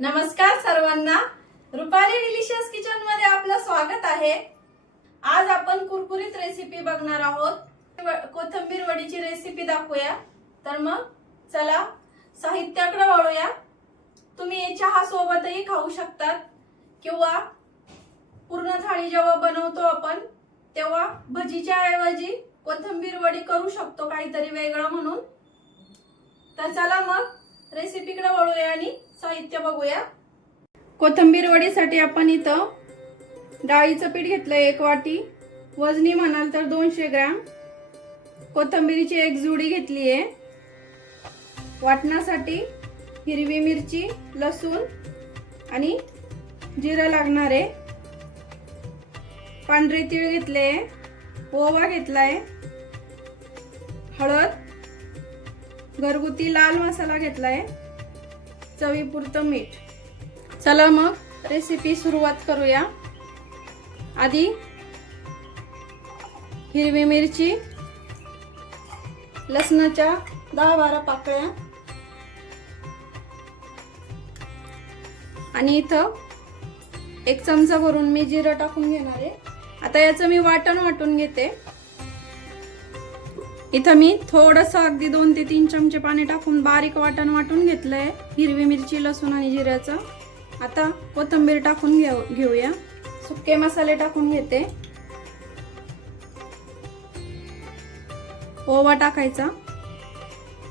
नमस्कार सर्वांना, Rupali delicious kitchen मध्ये आपलं स्वागत आहे। आज आपण कुरकुरीत रेसिपी बघणार आहोत। कोथिंबीर वडीची रेसिपी दाखवूया। तर मग चला साहित्याकडे वळूया। तुम्ही चहा सोबतही खाऊ शकतात किंवा पूर्ण थाळी जेव्हा बनवतो आपण तेव्हा भजीच्या ऐवजी कोथिंबीर वडी करू शकतो, काहीतरी वेगळं म्हणून। तर चला मग रेसिपीकडे वळूया आणि साहित्य बघूया। कोथिंबीर वडीसाठी आपण इथं डाळीचं पीठ घेतलंय 1 वाटी, वजनी म्हणाल तर 200 ग्रॅम। कोथिंबीरीची 1 जुडी घेतली आहे। वाटणासाठी हिरवी मिरची, लसूण आणि जिरं लागणार आहे। पांढरे तीळ घेतले, ओवा घेतलाय, हळद, घरगुती लाल मसाला घेतलाय, चवीपुरतं मीठ। चला मग रेसिपी सुरुवात करूया। आधी हिरवी मिरची, लसणाच्या 10-12 पाकळ्या आणि इथं 1 चमचा भरून मी जिरं टाकून घेणार आहे। आता याचं मी वाटून घेते। इथं मी थोडंसं अगदी 2 ते 3 चमचे पाणी टाकून बारीक वाटून घेतलंय हिरवी मिरची, लसूण आणि जिऱ्याचं। आता कोथिंबीर टाकून घेऊया। सुके मसाले टाकून घेते। ओवा टाकायचा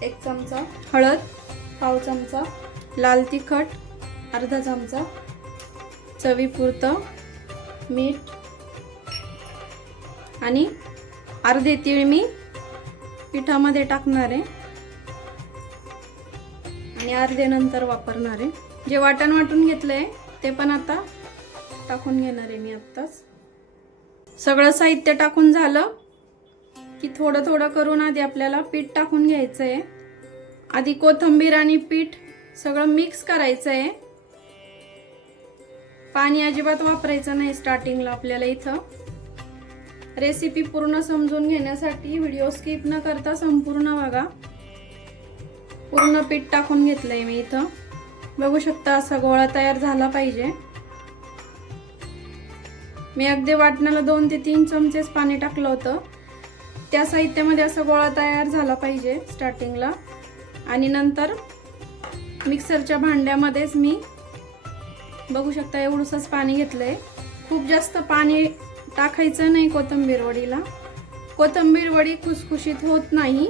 1 चमचा, हळद पाव चमचा, लाल तिखट अर्धा चमचा, चवीपुरतं मीठ आणि अर्धे तीळ मी पिठामध्ये टाकणार आहे आणि अर्धे नंतर वापरणार आहे। जे वाटून घेतलंय ते पण आता टाकून घेणार आहे मी आत्ताच। सगळं साहित्य टाकून झालं की थोडं करून आधी आपल्याला पीठ टाकून घ्यायचं आहे। आधी कोथिंबीर आणि पीठ सगळं मिक्स करायचं आहे। पाणी अजिबात वापरायचं नाही स्टार्टिंगला आपल्याला। इथं रेसिपी पूर्ण समजून घेण्यासाठी व्हिडिओ स्किप न करता संपूर्ण बघा। पूर्ण पीठ टाकून घेतलंय मी इथं। बघू शकता असा गोळा तयार झाला पाहिजे। मी अगदी वाटणाला 2 ते 3 चमचेच पाणी टाकलं होतं। त्या साहित्यामध्ये असा गोळा तयार झाला पाहिजे स्टार्टिंगला। आणि नंतर मिक्सरच्या भांड्यामध्येच मी बघू शकता एवढंच पाणी घेतलंय। खूप जास्त पाणी टाकायचं नाही कोथिंबीर वडीला। कोथिंबीर वडी खुसखुशीत होत नाही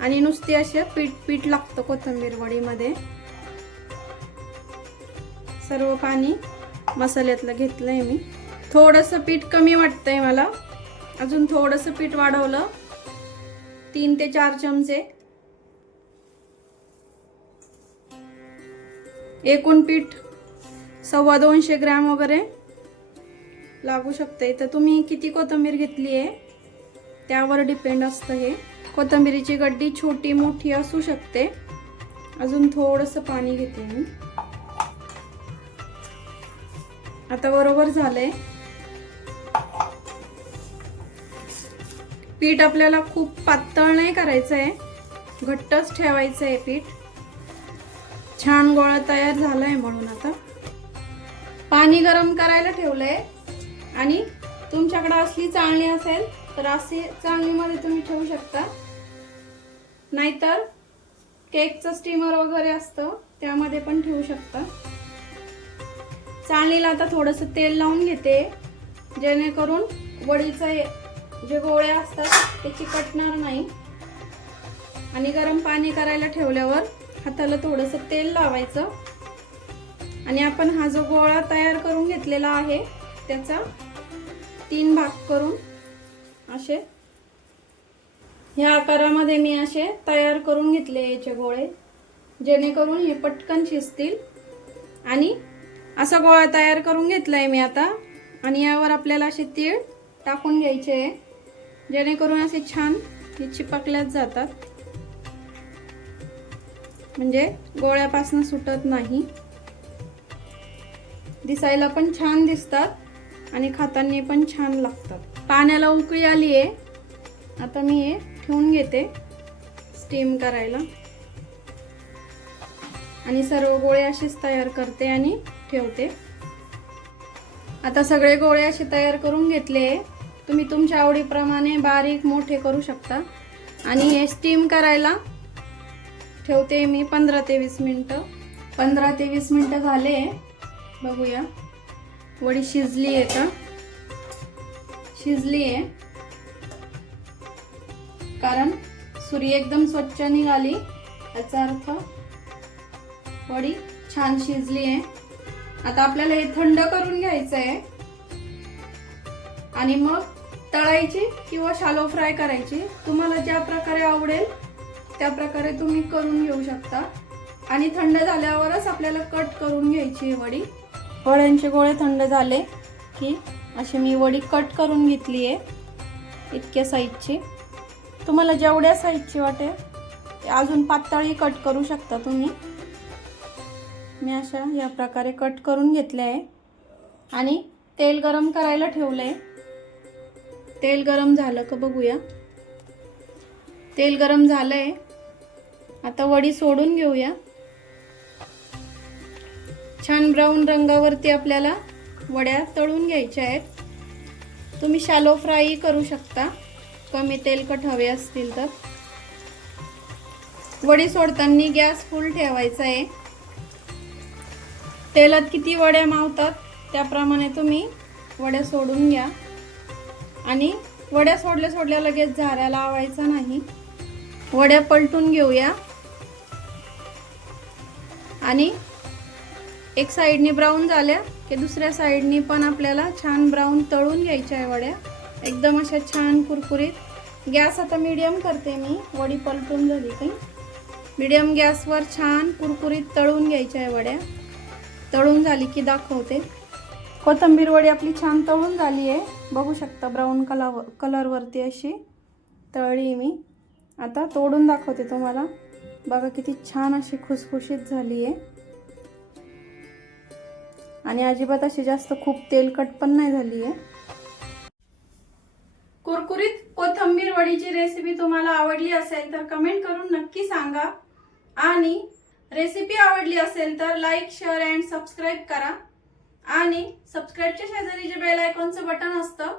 आणि नुसती अशी पीठ लागतं कोथिंबीर वडीमध्ये। सर्व पाणी मसाल्यातलं घेतलंय मी। थोडंसं पीठ कमी वाटतंय मला, अजून थोडंसं पीठ वाढवलं 3 ते 4 चमचे। एकूण पीठ 250 ग्रॅम वगैरे लागू शकते। तर तुम्ही किती कोथिंबीर घेतली आहे त्यावर डिपेंड असतं हे। कोथिंबीरीची गड्डी छोटी मोठी असू शकते। अजून थोडंसं पाणी घेते मी। आता बरोबर झालंय। पीठ आपल्याला खूप पातळ नाही करायचंय, घट्टच ठेवायचंय पीठ। छान गोळा तयार झालाय म्हणून आता पाणी गरम करायला ठेवलंय। आणि तुमच्याकडे असली चाळणी असेल तर अशी चाळणीमध्ये तुम्ही ठेवू शकता, नाहीतर केकचं स्टीमर वगैरे असतं त्यामध्ये पण ठेवू शकता। चाळणीला आता थोडंसं तेल लावून घेते, जेणेकरून वडीचे जे गोळे असतात ते चिकटणार नाही। आणि गरम पाणी करायला ठेवल्यावर हाताला थोडंसं तेल लावायचं आणि आपण हा जो गोळा तयार करून घेतलेला आहे त्याचा 3 भाग करून असे ह्या आकारामध्ये मी असे तयार करून घेतले याचे गोळे, जेणेकरून हे पटकन शिजतील। आणि असा गोळा तयार करून घेतलाय मी आता। आणि यावर आपल्याला असे तीळ टाकून घ्यायचे आहे, जेणेकरून असे छान हे चिपकल्याच जातात, म्हणजे गोळ्यापासून सुटत नाही। दिसायला पण छान दिसतात आणि खाताना पण छान लागतात। पाण्याला उकळी आली आहे, आता मी हे ठेवून घेते स्टीम करायला। आणि सर्व गोळे असेच तयार करते आणि ठेवते. आता सगळे गोळे असे तयार करून घेतले. तुम्ही तुमच्या आवडीप्रमाणे बारीक मोठे करू शकता. आणि हे स्टीम करायला ठेवते मी 15 ते 20 मिनिटं. 15 ते 20 मिनिटं झाले. बघूया वडी शिजली आहे का. शिजली आहे, कारण सुरी एकदम स्वच्छ निघाली, याचा अर्थ वडी छान शिजली आहे. आता आपल्याला हे थंड करून घ्यायचं आहे आणि मग तळायची किंवा शालो फ्राय करायची. तुम्हाला ज्या प्रकारे आवडेल त्या प्रकारे तुम्ही करून घेऊ शकता. आणि थंड झाल्यावरच आपल्याला कट करून घ्यायची वडी. वड्यांचे गोळे थंड झाले की अशी मी वडी कट करून घेतली आहे इतक्या साईजची. तुम्हाला जेवढ्या साईजची वाटेल अजून पातळही कट करू शकता तुम्ही. मी अशा या प्रकारे कट करून घेतले आहे आणि तेल गरम करायला ठेवलंय. तेल गरम झालं का बघूया. तेल गरम झालंय. आता वडी सोडून घेऊया. छान ब्राऊन रंगावरती आपल्याला वड्या तळून घ्यायच्या आहेत. तुम्ही शॅलो फ्राय करू शकता कमी तेलकट हवे असतील तर. वडी सोडताना गॅस फुल ठेवायचा आहे. तेलात किती वड्या मावतात त्याप्रमाणे तुम्ही वड्या सोडून घ्या. आणि वड्या सोडल्या लगेच झाऱ्या लावायचा नाही. वड्या पलटून घेऊया आणि एक साईडने ब्राऊन झाल्या की दुसऱ्या साईडने पण आपल्याला छान ब्राऊन तळून घ्यायच्या आहे वड्या. एकदम अशा छान कुरकुरीत. गॅस आता मीडियम करते मी. वडी पलटून झाली की मीडियम गॅसवर छान कुरकुरीत तळून घ्यायच्या आहे वड्या. तळून झाली की दाखवते. कोथिंबीर वडी आपली छान तळून झाली आहे. बघू शकता ब्राऊन कलरवरती अशी तळली मी. आता तोडून दाखवते तुम्हाला. बघा किती छान अशी खुसखुशीत झाली आहे. आणि अजिबात अशी जास्त खूप तेलकट पण नाही झाली आहे. कुरकुरीत कोथिंबीर वडीची रेसिपी तुम्हाला आवडली असेल तर कमेंट करून नक्की सांगा. आणि रेसिपी आवडली असेल तर लाईक, शेअर अँड सबस्क्राईब करा. आणि सबस्क्राईबच्या शेजारी जे बेल आयकॉनचं बटन असतं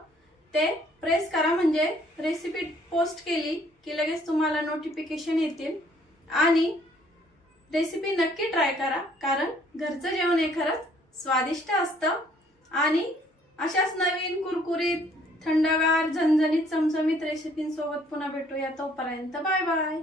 ते प्रेस करा, म्हणजे रेसिपी पोस्ट केली की लगेच तुम्हाला नोटिफिकेशन येतील. आणि रेसिपी नक्की ट्राय करा, कारण घरचं जेवण हे खरंच स्वादिष्ट असतं. आणि अशाच नवीन कुरकुरीत थंडगार झणझणीत चमचमीत रेसिपींसोबत पुन्हा भेटूया. तोपर्यंत बाय बाय.